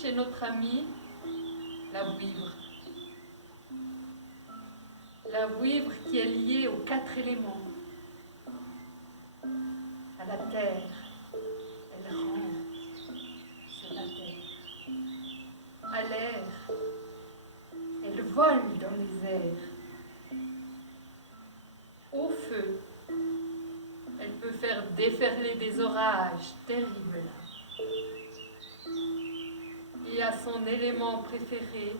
chez notre amie, la vouivre. La vouivre qui est liée aux 4 éléments. À la terre. Elle rampe sur la terre. À l'air. Elle vole dans les airs. Au feu. Elle peut faire déferler des orages terribles là. Et à son élément préféré,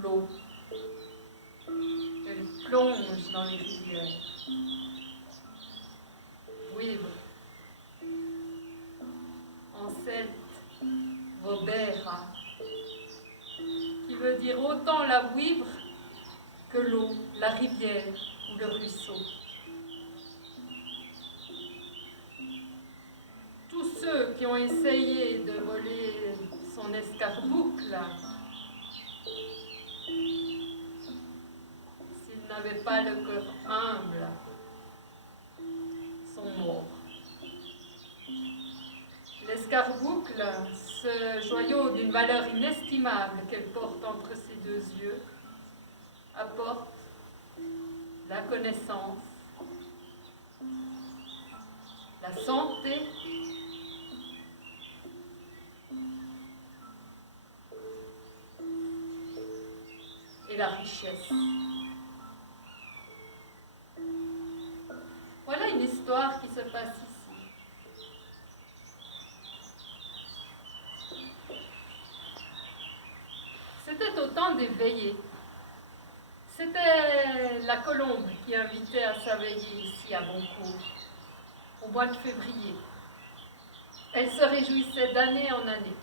l'eau. Elle plonge dans les rivières. Vouivre. En celte, vobera, qui veut dire autant la vouivre que l'eau, la rivière ou le ruisseau. Tous ceux qui ont essayé de voler son escarboucle, s'ils n'avaient pas le cœur humble, sont morts. L'escarboucle, ce joyau d'une valeur inestimable qu'elle porte entre ses 2 yeux, apporte la connaissance, la santé et la richesse. Voilà une histoire qui se passe ici. C'était au temps des veillées. C'était la colombe qui invitait à sa veillée ici à Boncourt, au mois de février. Elle se réjouissait d'année en année.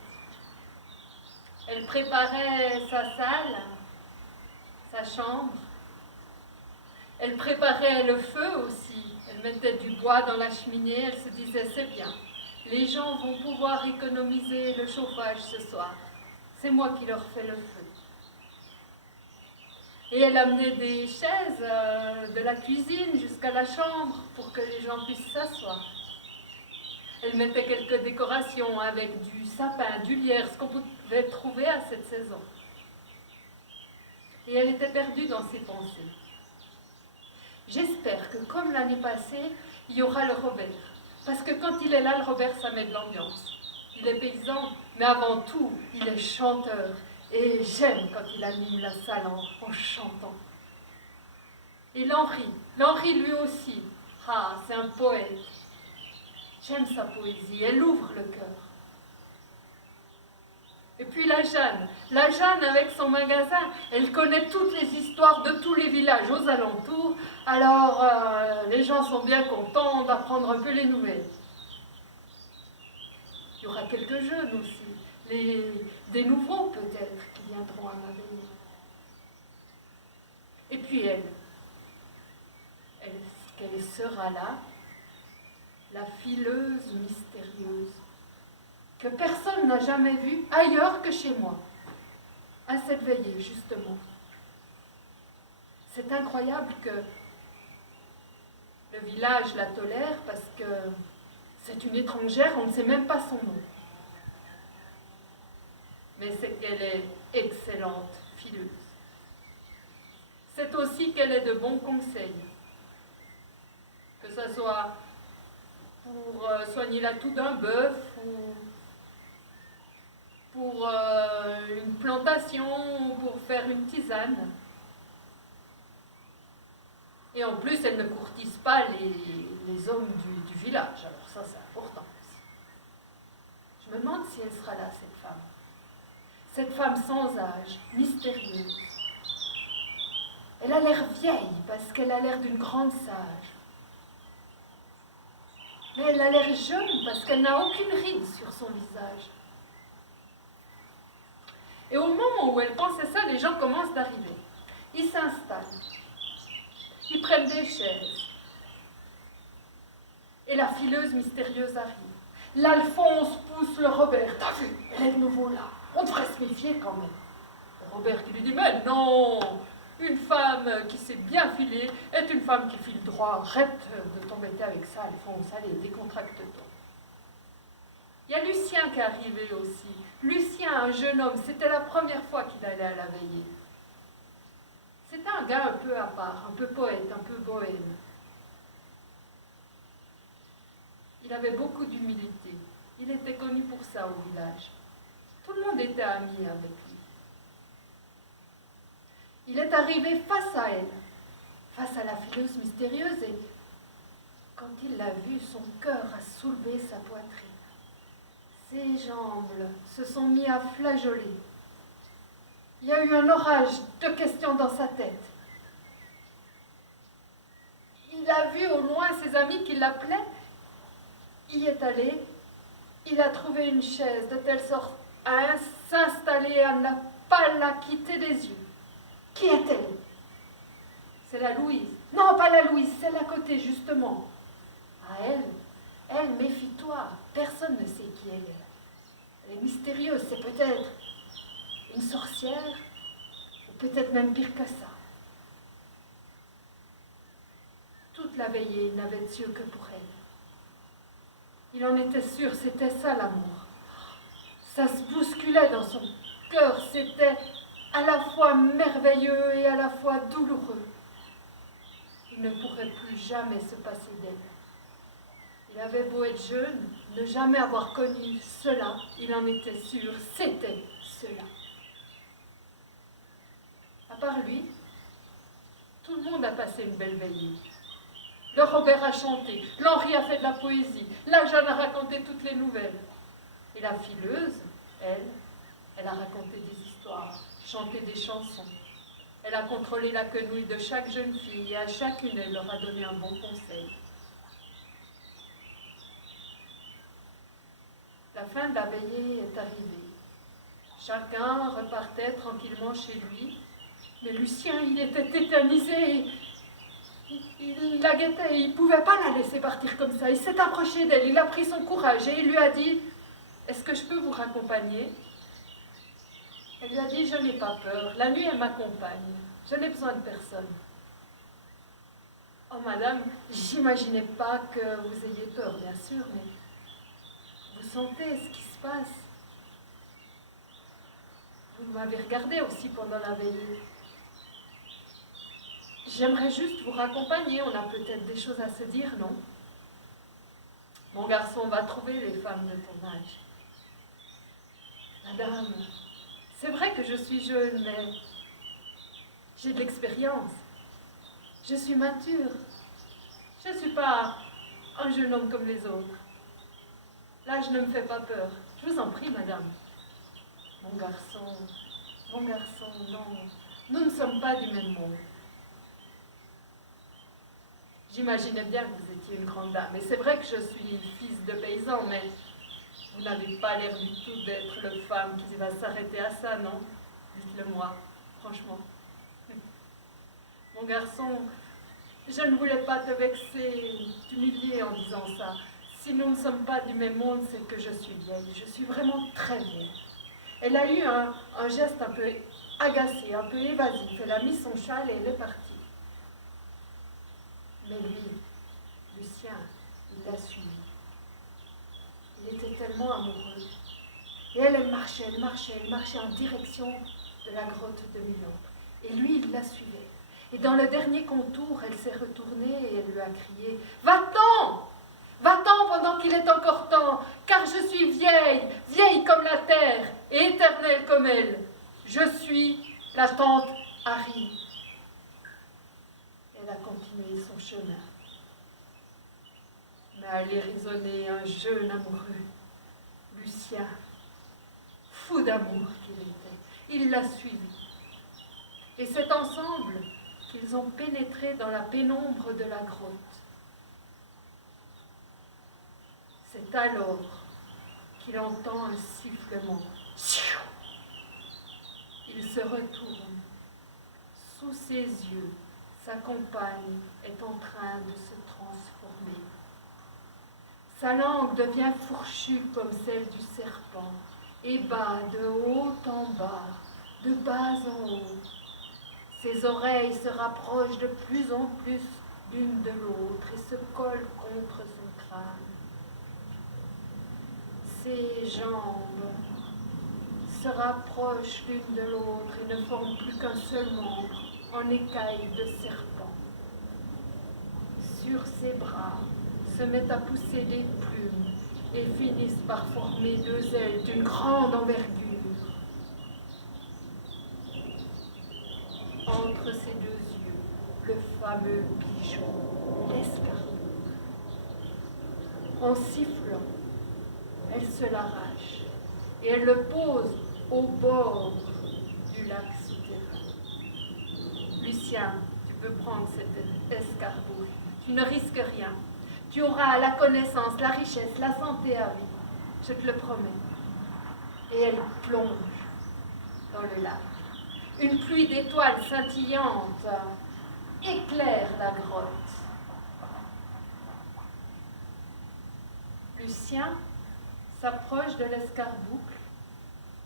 Elle préparait sa salle, sa chambre. Elle préparait le feu aussi. Elle mettait du bois dans la cheminée. Elle se disait, c'est bien, les gens vont pouvoir économiser le chauffage ce soir. C'est moi qui leur fais le feu. Et elle amenait des chaises de la cuisine jusqu'à la chambre pour que les gens puissent s'asseoir. Elle mettait quelques décorations avec du sapin, du lierre, ce qu'on pouvait trouver à cette saison. Et elle était perdue dans ses pensées. J'espère que comme l'année passée, il y aura le Robert. Parce que quand il est là, le Robert, ça met de l'ambiance. Il est paysan, mais avant tout, il est chanteur. Et j'aime quand il anime la salle en chantant. Et l'Henri lui aussi, c'est un poète. J'aime sa poésie, elle ouvre le cœur. Et puis la Jeanne avec son magasin, elle connaît toutes les histoires de tous les villages aux alentours, alors les gens sont bien contents d'apprendre un peu les nouvelles. Il y aura quelques jeunes aussi, des nouveaux peut-être qui viendront à ma veillée. Et puis qu'elle sera là, la fileuse mystérieuse, que personne n'a jamais vue ailleurs que chez moi, à cette veillée justement. C'est incroyable que le village la tolère parce que c'est une étrangère, on ne sait même pas son nom. Mais c'est qu'elle est excellente fileuse. C'est aussi qu'elle est de bons conseils. Que ce soit pour soigner la toux d'un bœuf ou pour une plantation ou pour faire une tisane. Et en plus, elle ne courtise pas les hommes du village. Alors ça, c'est important aussi. Je me demande si elle sera là, cette femme. Cette femme sans âge, mystérieuse. Elle a l'air vieille parce qu'elle a l'air d'une grande sage. Mais elle a l'air jeune parce qu'elle n'a aucune ride sur son visage. Et au moment où elle pensait ça, les gens commencent d'arriver. Ils s'installent. Ils prennent des chaises. Et la fileuse mystérieuse arrive. L'Alphonse pousse le Robert. T'as vu, elle est de nouveau là. On devrait se méfier quand même. Le Robert qui lui dit, mais non, une femme qui s'est bien filée est une femme qui file droit. Arrête de t'embêter avec ça, Alphonse. Allez, décontracte-toi. Il y a Lucien qui est arrivé aussi. Lucien, un jeune homme, c'était la première fois qu'il allait à la veillée. C'était un gars un peu à part, un peu poète, un peu bohème. Il avait beaucoup d'humilité. Il était connu pour ça au village. Tout le monde était ami avec lui. Il est arrivé face à elle, face à la fileuse mystérieuse, et quand il l'a vue, son cœur a soulevé sa poitrine. Ses jambes se sont mis à flageoler. Il y a eu un orage de questions dans sa tête. Il a vu au loin ses amis qui l'appelaient. Il y est allé. Il a trouvé une chaise de telle sorte à s'installer, à ne pas la quitter des yeux. Qui est-elle? C'est la Louise. Non, pas la Louise, celle à côté, justement. Ah, elle, méfie-toi. Personne ne sait qui elle est. Elle est mystérieuse, c'est peut-être une sorcière, ou peut-être même pire que ça. Toute la veillée, il n'avait de yeux que pour elle. Il en était sûr, c'était ça l'amour. Ça se bousculait dans son cœur, c'était à la fois merveilleux et à la fois douloureux. Il ne pourrait plus jamais se passer d'elle. Il avait beau être jeune, ne jamais avoir connu cela, il en était sûr, c'était cela. À part lui, tout le monde a passé une belle veillée. Le Robert a chanté, l'Henri a fait de la poésie, la Jeanne a raconté toutes les nouvelles. Et la fileuse, elle a raconté des histoires, chanté des chansons. Elle a contrôlé la quenouille de chaque jeune fille et à chacune, elle leur a donné un bon conseil. La fin de la veillée est arrivée. Chacun repartait tranquillement chez lui, mais Lucien, il était tétanisé. Il la guettait, il ne pouvait pas la laisser partir comme ça. Il s'est approché d'elle, il a pris son courage et il lui a dit « Est-ce que je peux vous raccompagner ?» Elle lui a dit « Je n'ai pas peur, la nuit elle m'accompagne, je n'ai besoin de personne. » Oh madame, j'imaginais pas que vous ayez peur, bien sûr, mais vous sentez ce qui se passe. Vous m'avez regardé aussi pendant la veillée. J'aimerais juste vous raccompagner, on a peut-être des choses à se dire, non? Mon garçon va trouver les femmes de ton âge. Madame, c'est vrai que je suis jeune, mais j'ai de l'expérience. Je suis mature. Je ne suis pas un jeune homme comme les autres. L'âge ne me fait pas peur. Je vous en prie, madame. Mon garçon, non. Nous ne sommes pas du même monde. J'imaginais bien que vous étiez une grande dame. Et c'est vrai que je suis fils de paysan, mais vous n'avez pas l'air du tout d'être le femme qui va s'arrêter à ça, non? Dites-le moi, franchement. Mon garçon, je ne voulais pas te vexer, t'humilier en disant ça. Si nous ne sommes pas du même monde, c'est que je suis vieille. Je suis vraiment très vieille. Elle a eu un geste un peu agacé, un peu évasif. Elle a mis son châle et elle est partie. Mais lui, Lucien, il l'a suivi. Il était tellement amoureux. Et elle marchait en direction de la grotte de Milombre. Et lui, il la suivait. Et dans le dernier contour, elle s'est retournée et elle lui a crié « Va-t'en! Va-t'en pendant qu'il est encore temps, car je suis vieille, vieille comme la terre et éternelle comme elle. Je suis la tante Harry. » Elle a continué son chemin. Mais allait résonner un jeune amoureux, Lucien, fou d'amour qu'il était. Il l'a suivi. Et c'est ensemble qu'ils ont pénétré dans la pénombre de la grotte. C'est alors qu'il entend un sifflement. Il se retourne. Sous ses yeux, sa compagne est en train de se transformer. Sa langue devient fourchue comme celle du serpent et bat de haut en bas, de bas en haut. Ses oreilles se rapprochent de plus en plus l'une de l'autre et se collent contre son crâne. Ses jambes se rapprochent l'une de l'autre et ne forment plus qu'un seul membre en écailles de serpent. Sur ses bras se mettent à pousser des plumes et finissent par former deux ailes d'une grande envergure. Entre ses deux yeux, le fameux bijou, l'escarboucle. En sifflant, elle se l'arrache et elle le pose au bord du lac souterrain. Lucien, tu peux prendre cet escarboucle. Tu ne risques rien. Tu auras la connaissance, la richesse, la santé à vie. Je te le promets. Et elle plonge dans le lac. Une pluie d'étoiles scintillantes éclaire la grotte. Lucien s'approche de l'escarboucle.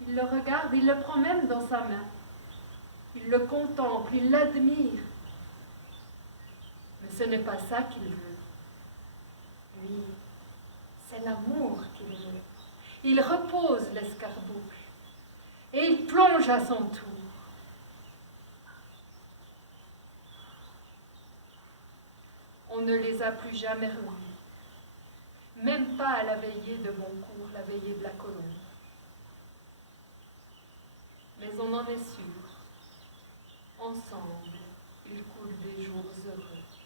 Il le regarde, il le prend même dans sa main. Il le contemple, il l'admire. Mais ce n'est pas ça qu'il veut. Lui, c'est l'amour qu'il veut. Il repose l'escarboucle et il plonge à son tour. On ne les a plus jamais revus, même pas à la veillée de Boncourt, la veillée de la Colombe. Mais on en est sûr, ensemble, ils coulent des jours heureux.